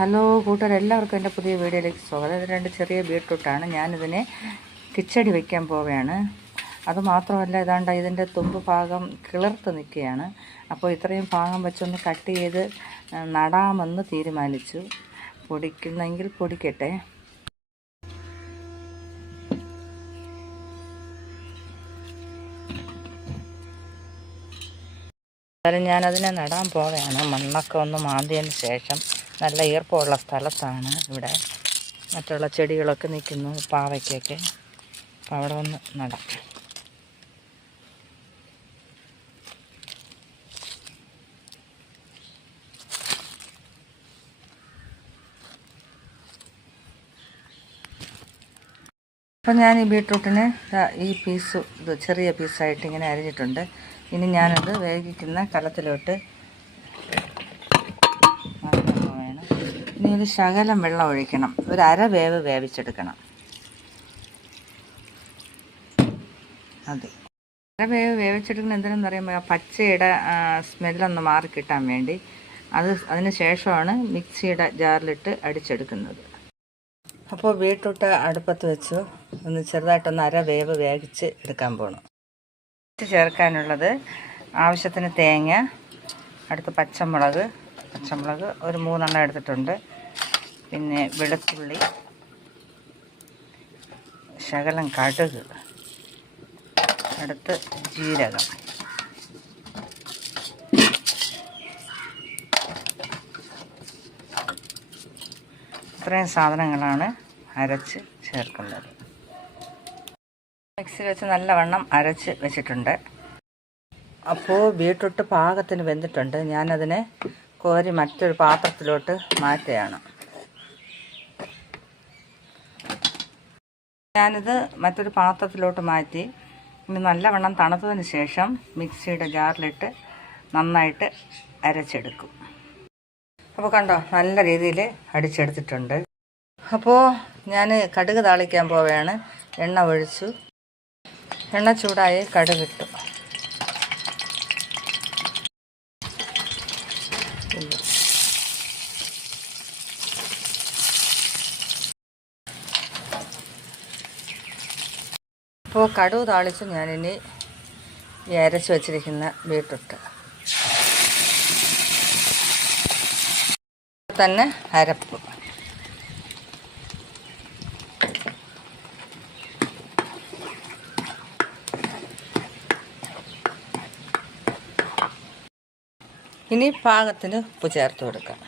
Hello കൂട്ടുകാർ, എല്ലാവർക്കും എൻ്റെ പുതിയ വീഡിയോയിലേക്ക് സ്വാഗതം. ഇത് 2 ചെറിയ ബീട്രൂട്ടാണ്. ഞാനിതിനെ കിച്ചടി വയ്ക്കാൻ പോവുകയാണ്. അതുമാത്രമല്ല, ഇതാണ്ട് ഇതിൻ്റെ തുമ്പ് ഭാഗം കിളിർത്ത് നിൽക്കുകയാണ്. അപ്പോൾ ഇത്രയും ഭാഗം വെച്ചൊന്ന് കട്ട് ചെയ്ത് നടാമെന്ന് തീരുമാനിച്ചു. പൊടിക്കുന്നെങ്കിൽ പൊടിക്കട്ടെ. എന്നാലും ഞാനതിനെ നടാൻ പോവുകയാണ്. മണ്ണൊക്കെ ഒന്ന് മാന്തിയതിന് ശേഷം നല്ല ഈർപ്പമുള്ള സ്ഥലത്താണ് ഇവിടെ മറ്റുള്ള ചെടികളൊക്കെ നിൽക്കുന്നു, പാവയ്ക്കൊക്കെ. അപ്പോൾ അവിടെ ഒന്ന് നടാം. അപ്പം ഞാൻ ഈ ബീട്രൂട്ടിന് ഈ ഇത് ചെറിയ പീസായിട്ട് ഇങ്ങനെ അരിഞ്ഞിട്ടുണ്ട്. ഇനി ഞാനത് വേവിക്കുന്ന കലത്തിലോട്ട് വേണം. ഇനി ഒരു ശകലം വെള്ളം ഒഴിക്കണം. ഒരു അരവേവ് വേവിച്ചെടുക്കണം. അതെ, അരവേവ് വേവിച്ചെടുക്കണം. എന്തിനെന്ന് പറയുമ്പോൾ ആ പച്ചയുടെ സ്മെല്ലൊന്ന് മാറിക്കിട്ടാൻ വേണ്ടി. അതിന് ശേഷമാണ് മിക്സിയുടെ ജാറിലിട്ട് അടിച്ചെടുക്കുന്നത്. അപ്പോൾ ബീട്രൂട്ട് അടുപ്പത്ത് വെച്ചു ഒന്ന് ചെറുതായിട്ടൊന്ന് അരവേവ് വേവിച്ച് എടുക്കാൻ പോകണം. ചേർക്കാനുള്ളത് ആവശ്യത്തിന് തേങ്ങ, അടുത്ത് പച്ചമുളക് ഒരു 3 എണ്ണം എടുത്തിട്ടുണ്ട്. പിന്നെ വെളുത്തുള്ളി, ശകലം കടുക്, അടുത്ത് ജീരകം. ഇത്രയും സാധനങ്ങളാണ് അരച്ച് ചേർക്കുന്നത്. മിക്സിയിൽ വെച്ച് നല്ലവണ്ണം അരച്ച് വെച്ചിട്ടുണ്ട്. അപ്പോൾ ബീട്രൂട്ട് പാകത്തിന് വെന്തിട്ടുണ്ട്. ഞാനതിനെ കോരി മറ്റൊരു പാത്രത്തിലോട്ട് മാറ്റുകയാണ്. ഞാനിത് മറ്റൊരു പാത്രത്തിലോട്ട് മാറ്റി ഇനി നല്ലവണ്ണം തണുത്തതിന് ശേഷം മിക്സിയുടെ ജാറിലിട്ട് നന്നായിട്ട് അരച്ചെടുക്കും. അപ്പോൾ കണ്ടോ, നല്ല രീതിയിൽ അടിച്ചെടുത്തിട്ടുണ്ട്. അപ്പോൾ ഞാൻ കടുക് താളിക്കാൻ പോവുകയാണ്. എണ്ണ ഒഴിച്ചു. എണ്ണ ചൂടായി കടുകിട്ടു. അപ്പോൾ കടുക് താളിച്ച് ഞാനിനി ഈ അരച്ച് വച്ചിരിക്കുന്ന ബീട്രൂട്ട് തന്നെ അരപ്പ്. ഇനി പാകത്തിന് ഉപ്പ് ചേർത്ത് കൊടുക്കാം.